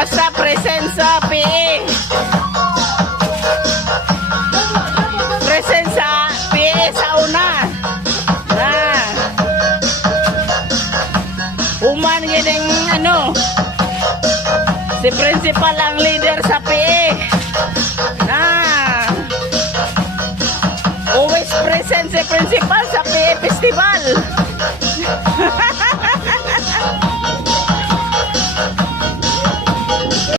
basta present sa PE. Present sa PE sa una. Uman gining ano, si principal ang leader sa PE. Always present si principal sa PE festival.